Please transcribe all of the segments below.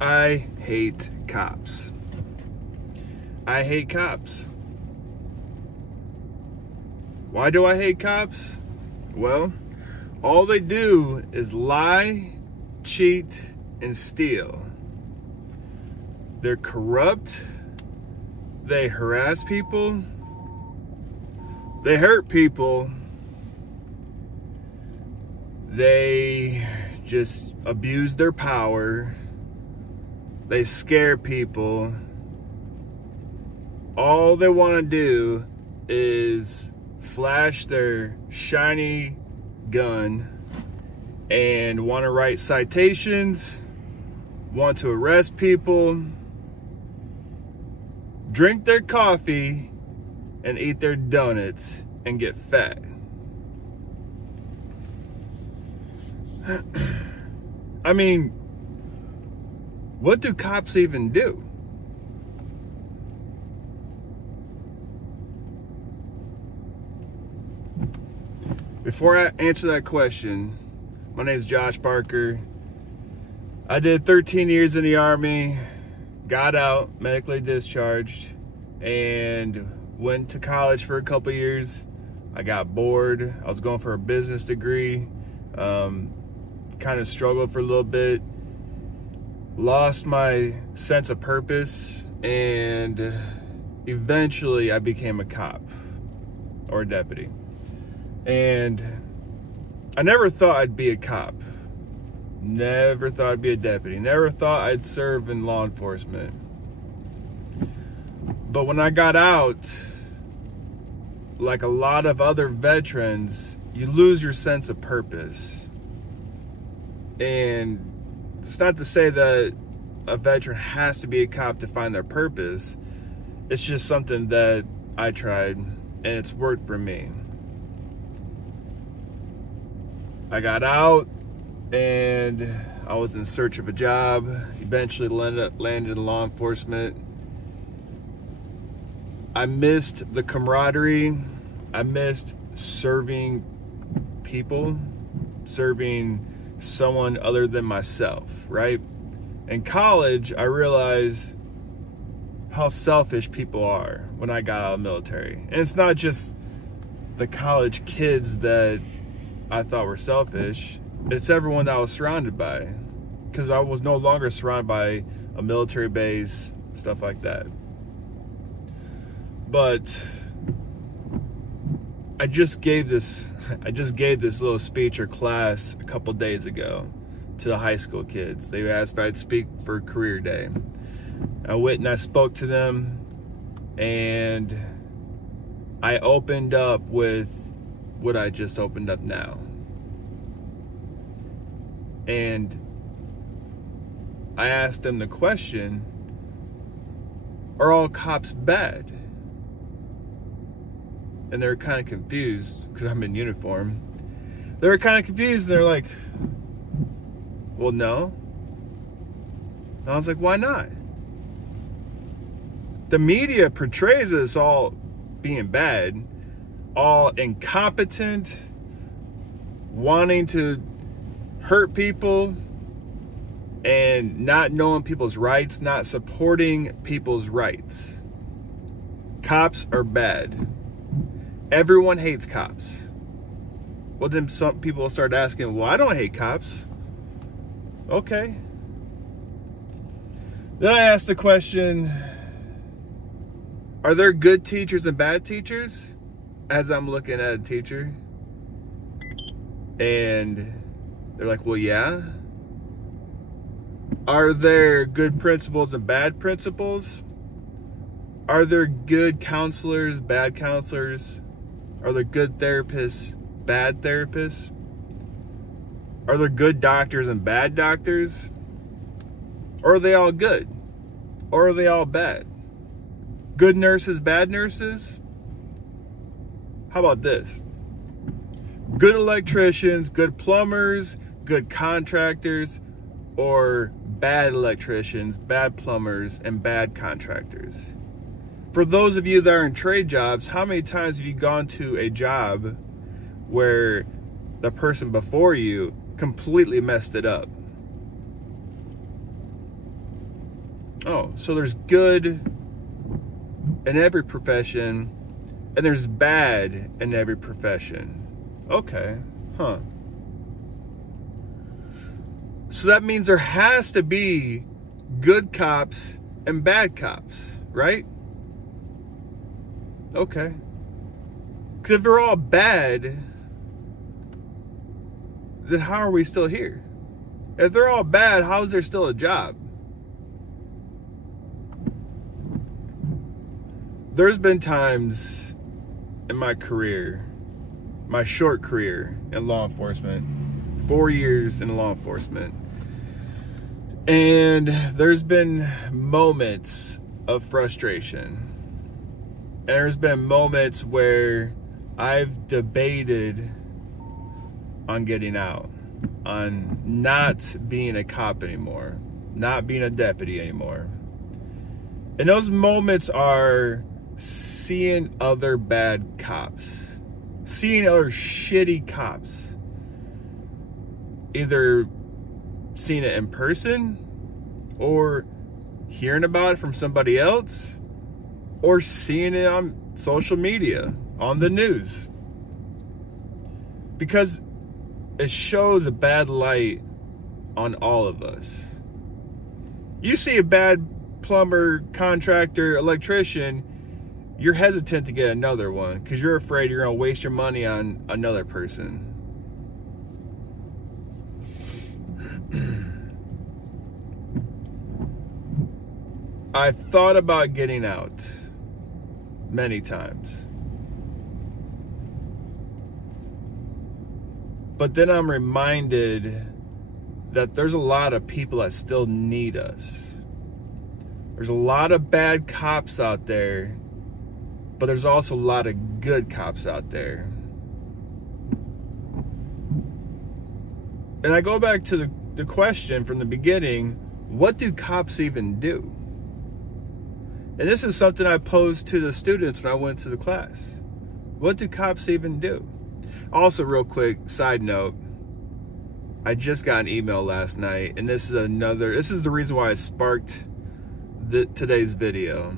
I hate cops. I hate cops. Why do I hate cops? Well, all they do is lie, cheat, and steal. They're corrupt. They harass people. They hurt people. They just abuse their power. They scare people. All they want to do is flash their shiny gun and want to write citations, want to arrest people, drink their coffee, and eat their donuts and get fat. I mean, what do cops even do? Before I answer that question, my name is Josh Barker. I did 13 years in the Army, got out, medically discharged, and went to college for a couple years. I got bored. I was going for a business degree. Kind of struggled for a little bit. Lost my sense of purpose, and eventually I became a cop or a deputy. And I never thought I'd be a cop. Never thought I'd be a deputy. Never thought I'd serve in law enforcement. But when I got out, like a lot of other veterans, you lose your sense of purpose. And it's not to say that a veteran has to be a cop to find their purpose. It's just something that I tried, and it's worked for me. I got out, and I was in search of a job. Eventually landed in law enforcement. I missed the camaraderie. I missed serving people, serving someone other than myself, right? In college, I realized how selfish people are when I got out of the military. And it's not just the college kids that I thought were selfish. It's everyone that I was surrounded by, because I was no longer surrounded by a military base, stuff like that. But I just gave this little speech or class a couple days ago to the high school kids. They asked if I'd speak for career day. I went and I spoke to them, and I opened up with what I just opened up now. And I asked them the question, are all cops bad? And they're kind of confused because I'm in uniform. They're kind of confused. They're like, well, no. And I was like, why not? The media portrays us all being bad, all incompetent, wanting to hurt people, and not knowing people's rights, not supporting people's rights. Cops are bad. Everyone hates cops. Well, then some people start asking, well, I don't hate cops. Okay. Then I asked the question, are there good teachers and bad teachers? As I'm looking at a teacher. And they're like, well, yeah. Are there good principals and bad principals? Are there good counselors, bad counselors? Are there good therapists, bad therapists? Are there good doctors and bad doctors? Or are they all good? Or are they all bad? Good nurses, bad nurses? How about this? Good electricians, good plumbers, good contractors, or bad electricians, bad plumbers, and bad contractors? For those of you that are in trade jobs, how many times have you gone to a job where the person before you completely messed it up? Oh, so there's good in every profession, and there's bad in every profession. Okay, huh. So that means there has to be good cops and bad cops, right? Okay. Because if they're all bad, then how are we still here? If they're all bad, how is there still a job? There's been times in my career, my short career in law enforcement, 4 years in law enforcement, and there's been moments of frustration. And there's been moments where I've debated on getting out, on not being a cop anymore, not being a deputy anymore. And those moments are seeing other bad cops, seeing other shitty cops, either seeing it in person or hearing about it from somebody else or seeing it on social media, on the news, because it shows a bad light on all of us. You see a bad plumber, contractor, electrician, you're hesitant to get another one because you're afraid you're going to waste your money on another person. I've thought about getting out many times. But then I'm reminded that there's a lot of people that still need us. There's a lot of bad cops out there, but there's also a lot of good cops out there. And I go back to the question from the beginning, what do cops even do? And this is something I posed to the students when I went to the class. What do cops even do? Also, real quick, side note, I just got an email last night, and this is the reason why I sparked today's video.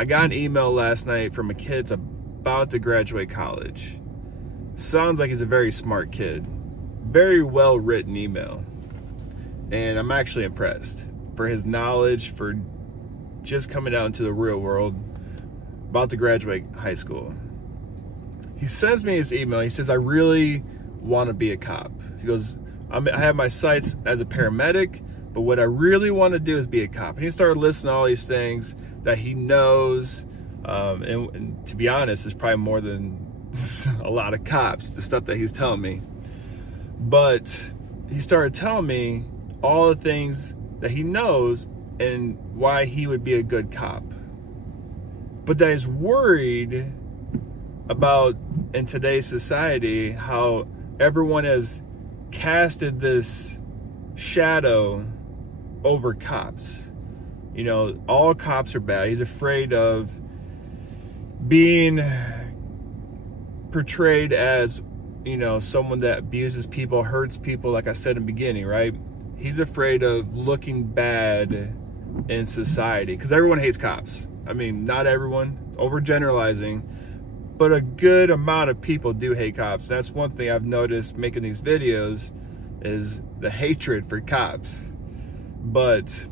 I got an email last night from a kid that's about to graduate college. Sounds like he's a very smart kid. Very well written email. And I'm actually impressed for his knowledge, for just coming out into the real world, about to graduate high school. He sends me his email. He says, I really want to be a cop. He goes, I have my sights as a paramedic, but what I really want to do is be a cop. And he started listing all these things that he knows. And to be honest, it's probably more than a lot of cops, the stuff that he's telling me. But he started telling me all the things that he knows and why he would be a good cop. But that he's worried about, in today's society, how everyone has casted this shadow over cops. You know, all cops are bad. He's afraid of being portrayed as, you know, someone that abuses people, hurts people, like I said in the beginning, right? He's afraid of looking bad in society because everyone hates cops. I mean, not everyone, overgeneralizing, but a good amount of people do hate cops. That's one thing I've noticed making these videos, is the hatred for cops. But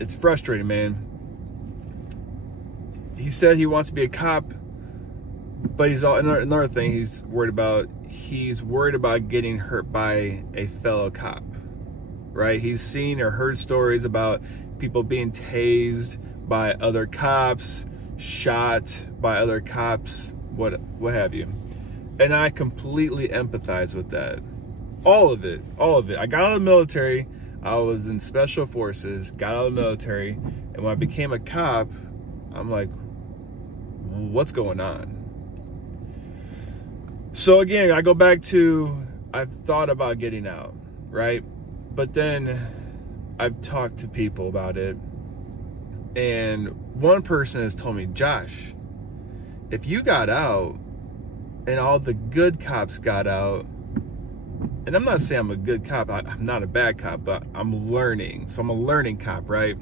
it's frustrating, man. He said he wants to be a cop, but another thing he's worried about getting hurt by a fellow cop, right? He's seen or heard stories about people being tased by other cops, shot by other cops, what have you. And I completely empathize with that. All of it. I got out of the military. I was in special forces, got out of the military, and when I became a cop, I'm like, what's going on? So again, I go back to, I've thought about getting out, right? But then I've talked to people about it, and one person has told me, Josh, if you got out and all the good cops got out, and I'm not saying I'm a good cop. I'm not a bad cop, but I'm learning. So I'm a learning cop, right?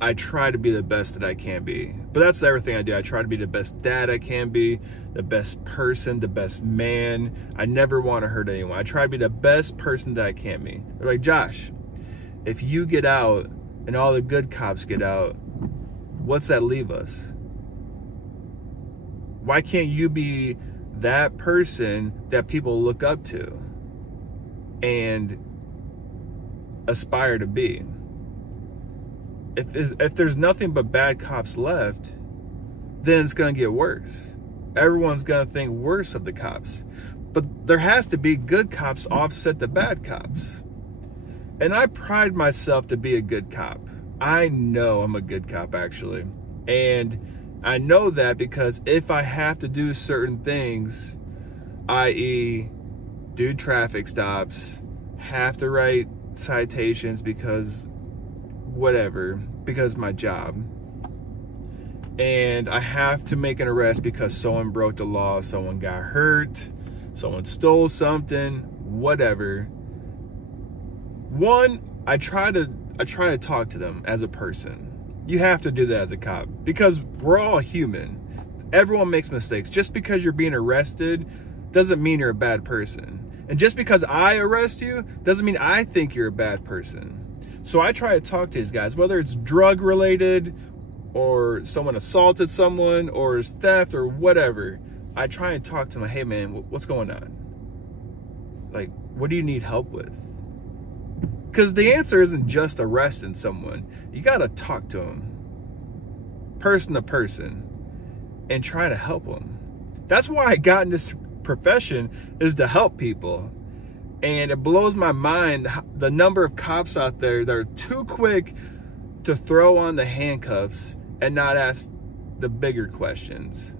I try to be the best that I can be. But that's everything I do. I try to be the best dad I can be, the best person, the best man. I never want to hurt anyone. I try to be the best person that I can be. They're like, Josh, if you get out and all the good cops get out, what's that leave us? Why can't you be that person that people look up to and aspire to be? If there's nothing but bad cops left, then it's going to get worse. Everyone's going to think worse of the cops. But there has to be good cops offset the bad cops. And I pride myself to be a good cop. I know I'm a good cop, actually. And I know that because if I have to do certain things, i.e. do traffic stops, have to write citations because whatever, because my job, and I have to make an arrest because someone broke the law, someone got hurt, someone stole something, whatever. One, I try to talk to them as a person. You have to do that as a cop because we're all human. Everyone makes mistakes. Just because you're being arrested doesn't mean you're a bad person. And just because I arrest you doesn't mean I think you're a bad person. So I try to talk to these guys, whether it's drug related or someone assaulted someone or it's theft or whatever. I try and talk to them, hey man, what's going on? Like, what do you need help with? Because the answer isn't just arresting someone. You got to talk to them, person to person, and try to help them. That's why I got in this profession, is to help people. And it blows my mind the number of cops out there that are too quick to throw on the handcuffs and not ask the bigger questions.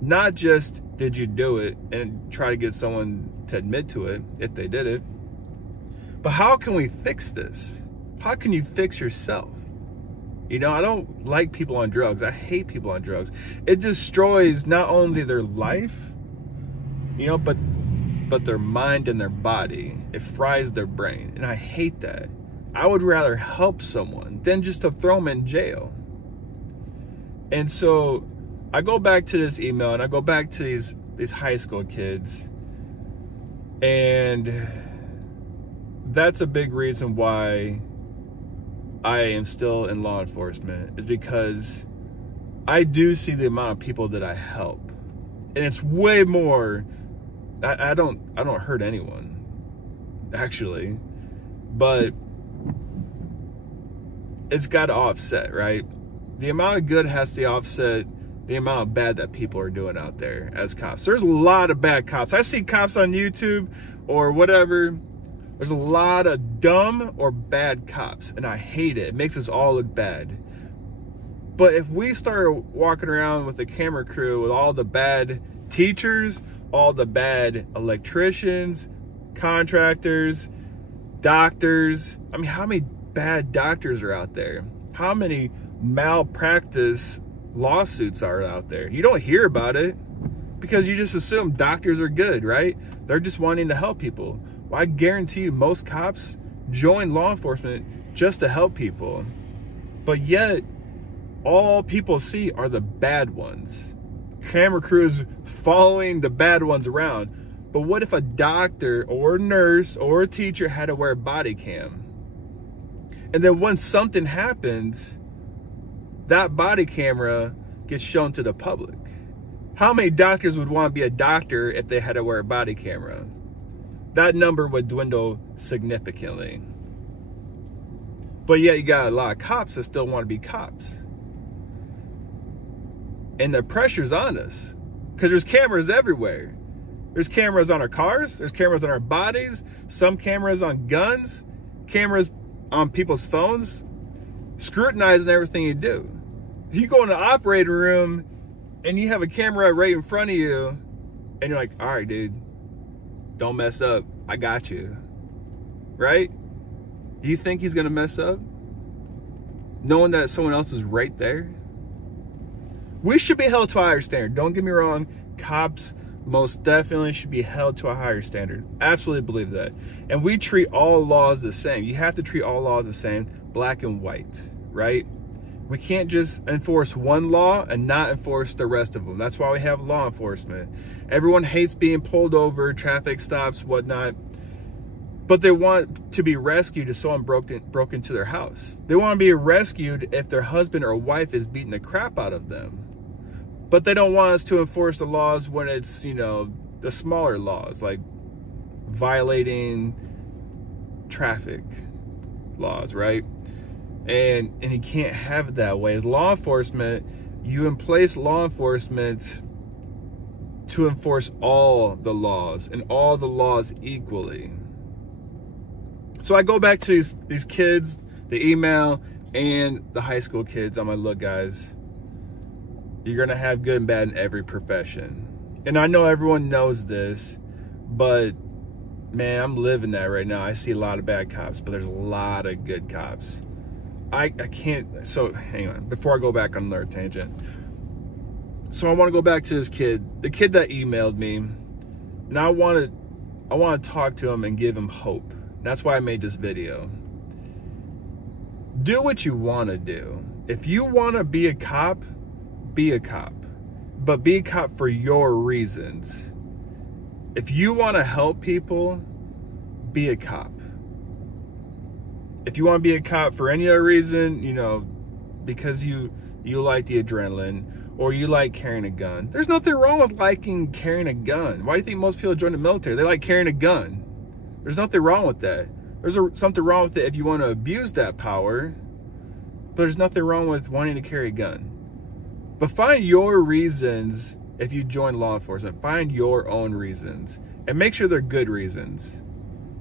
Not just, did you do it, and try to get someone to admit to it if they did it. But how can we fix this? How can you fix yourself? You know, I don't like people on drugs. I hate people on drugs. It destroys not only their life, you know, but their mind and their body. It fries their brain. And I hate that. I would rather help someone than just to throw them in jail. And so I go back to this email and I go back to these high school kids. And that's a big reason why I am still in law enforcement, is because I do see the amount of people that I help. And it's way more. I don't hurt anyone, actually, but it's got to offset, right? The amount of good has to offset the amount of bad that people are doing out there as cops. There's a lot of bad cops. I see cops on YouTube or whatever. There's a lot of dumb or bad cops, and I hate it. It makes us all look bad. But if we start walking around with a camera crew with all the bad teachers, all the bad electricians, contractors, doctors. I mean, how many bad doctors are out there? How many malpractice lawsuits are out there? You don't hear about it because you just assume doctors are good, right? They're just wanting to help people. Well, I guarantee you most cops join law enforcement just to help people. But yet, all people see are the bad ones. Camera crews following the bad ones around. But what if a doctor or a nurse or a teacher had to wear a body cam? And then when something happens, that body camera gets shown to the public. How many doctors would want to be a doctor if they had to wear a body camera? That number would dwindle significantly. But yet you got a lot of cops that still want to be cops. And the pressure's on us because there's cameras everywhere. There's cameras on our cars. There's cameras on our bodies. Some cameras on guns. Cameras on people's phones. Scrutinizing everything you do. You go in the operating room and you have a camera right in front of you and you're like, all right, dude, don't mess up. I got you. Right? Do you think he's going to mess up? Knowing that someone else is right there? We should be held to a higher standard. Don't get me wrong. Cops most definitely should be held to a higher standard. Absolutely believe that. And we treat all laws the same. You have to treat all laws the same, black and white, right? We can't just enforce one law and not enforce the rest of them. That's why we have law enforcement. Everyone hates being pulled over, traffic stops, whatnot, but they want to be rescued if someone broke into their house. They want to be rescued if their husband or wife is beating the crap out of them. But they don't want us to enforce the laws when it's, you know, the smaller laws, like violating traffic laws, right? And you can't have it that way. As law enforcement, you in place law enforcement to enforce all the laws and all the laws equally. So I go back to these kids, the email, and the high school kids. I'm like, look, guys, you're gonna have good and bad in every profession. And I know everyone knows this, but man, I'm living that right now. I see a lot of bad cops, but there's a lot of good cops. I can't, so hang on, before I go back on another tangent. So I want to go back to this kid, the kid that emailed me, and I want to talk to him and give him hope. That's why I made this video. Do what you want to do. If you want to be a cop, but be a cop for your reasons. If you want to help people, be a cop. If you want to be a cop for any other reason, you know, because you like the adrenaline or you like carrying a gun, there's nothing wrong with liking carrying a gun. Why do you think most people join the military? They like carrying a gun. There's nothing wrong with that. There's something wrong with it if you want to abuse that power, but there's nothing wrong with wanting to carry a gun. But find your reasons if you join law enforcement. Find your own reasons and make sure they're good reasons.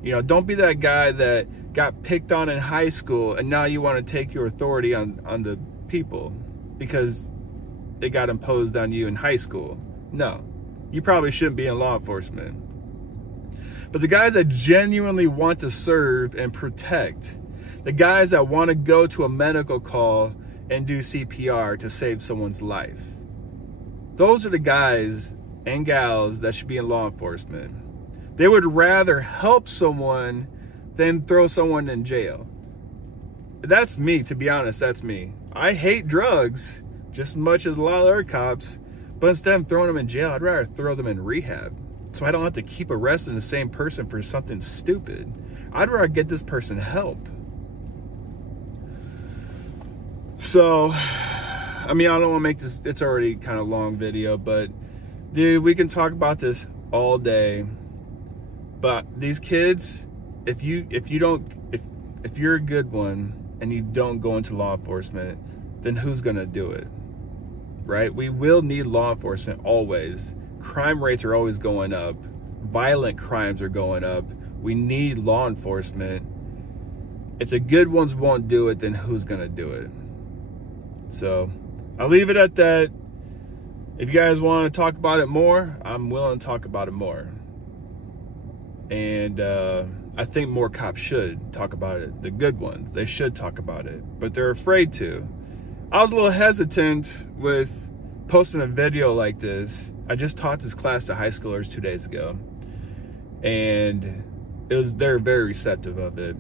You know, don't be that guy that got picked on in high school and now you want to take your authority on the people because it got imposed on you in high school. No, you probably shouldn't be in law enforcement. But the guys that genuinely want to serve and protect, the guys that want to go to a medical call and do CPR to save someone's life, those are the guys and gals that should be in law enforcement. They would rather help someone than throw someone in jail. That's me, to be honest, that's me. I hate drugs just as much as a lot of other cops, but instead of throwing them in jail, I'd rather throw them in rehab so I don't have to keep arresting the same person for something stupid. I'd rather get this person help. So, I mean, I don't want to make this, it's already kind of long video, but dude, we can talk about this all day. But these kids, if you're a good one and you don't go into law enforcement, then who's gonna do it, right? We will need law enforcement always. Crime rates are always going up. Violent crimes are going up. We need law enforcement. If the good ones won't do it, then who's gonna do it? So I'll leave it at that. If you guys want to talk about it more, I'm willing to talk about it more. And I think more cops should talk about it. The good ones, they should talk about it, but they're afraid to. I was a little hesitant with posting a video like this. I just taught this class to high schoolers 2 days ago, and they're very receptive of it.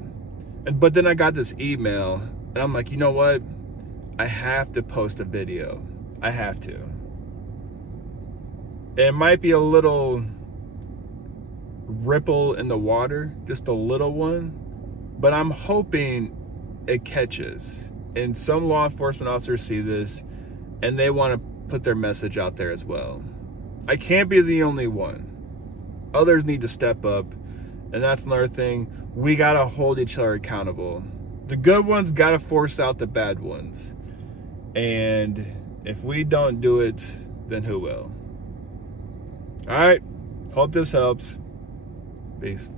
But then I got this email, and I'm like, you know what? I have to post a video. I have to. It might be a little ripple in the water, just a little one, but I'm hoping it catches. And some law enforcement officers see this and they want to put their message out there as well. I can't be the only one. Others need to step up, and that's another thing. We gotta hold each other accountable. The good ones gotta force out the bad ones, and if we don't do it, then who will? All right, hope this helps. Peace.